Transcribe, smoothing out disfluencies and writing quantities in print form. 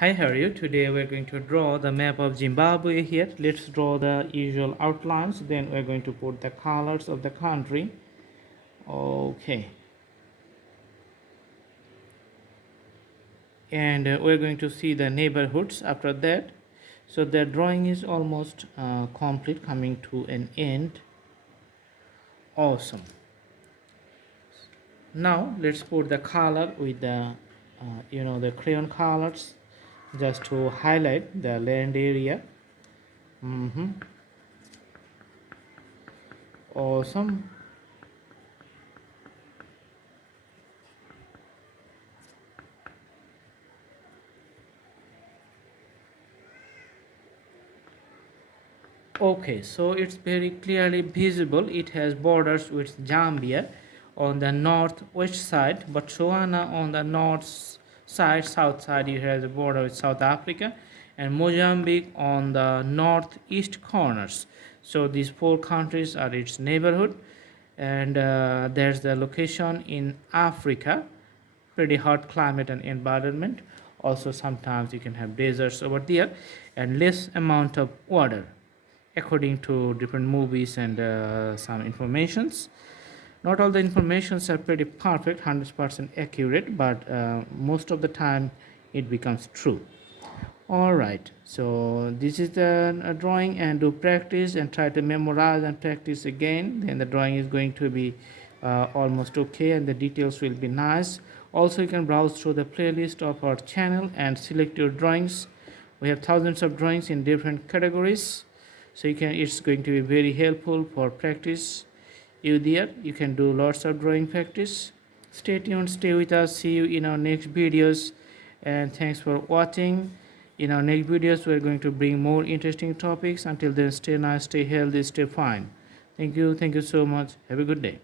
Hi, how are you? Today we're going to draw the map of Zimbabwe here. Let's draw the usual outlines. Then we're going to put the colors of the country. Okay. And we're going to see the neighborhoods after that. So the drawing is almost complete, coming to an end. Awesome. Now let's put the color with the the crayon colors just to highlight the land area. Awesome. Okay, so it's very clearly visible. It has borders with Zambia on the northwest side, Botswana on the north side, south side. It has a border with South Africa, and Mozambique on the northeast corners. So these four countries are its neighborhood, and there's the location in Africa. Pretty hot climate and environment. Also, sometimes you can have deserts over there, and less amount of water according to different movies and some informations. Not all the informations are pretty perfect, 100% accurate, but most of the time it becomes true. All right, so this is the drawing, and do practice and try to memorize and practice again. Then the drawing is going to be almost okay, and the details will be nice. Also, you can browse through the playlist of our channel and select your drawings. We have thousands of drawings in different categories, so it's going to be very helpful for practice. You can do lots of drawing practice. Stay tuned, stay with us, see you in our next videos, and thanks for watching. In our next videos we're going to bring more interesting topics. Until then, stay nice, stay healthy, stay fine. Thank you so much. Have a good day.